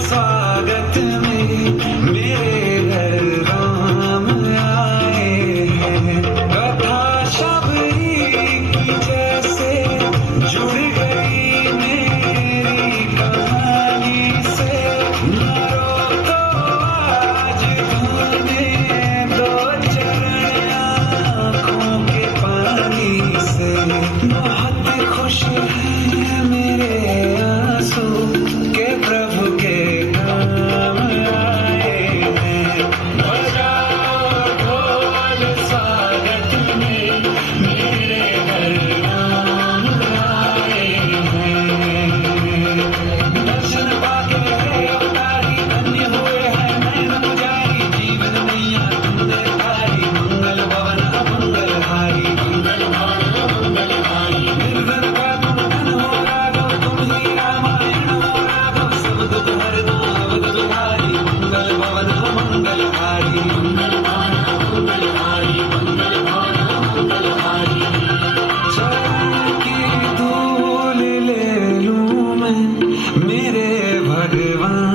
स्वागत में मेरे घर राम आए हैं। कथा शबरी की जैसे जुड़ गई मेरी कहानी से। मरो तो आज धोने दो चरण आँखों के पानी से। बहुत खुश है मेरे आंसू के प्रभु के काम आए हैं। बजाओ ढोल स्वागत में मेरे घर राम आए हैं। दर्शन पाके है अवतारी धन्य हुए हैं नैन पुजारी। जीवन मैया तुमने तारी मंगल भवन अमंगलहारी। मंगल भवन अमंगलहारी। निर्धन का तुम धन हो राघव तुम ही रामायण हो राघव। सब दुख हरना अवध बिहारी मंगल भवन अमंगलहारी। मंगल भवन अमंगलहारी। मंगल भवन अमंगलहारी। चरण की धूल ले लूं मैं मेरे भगवान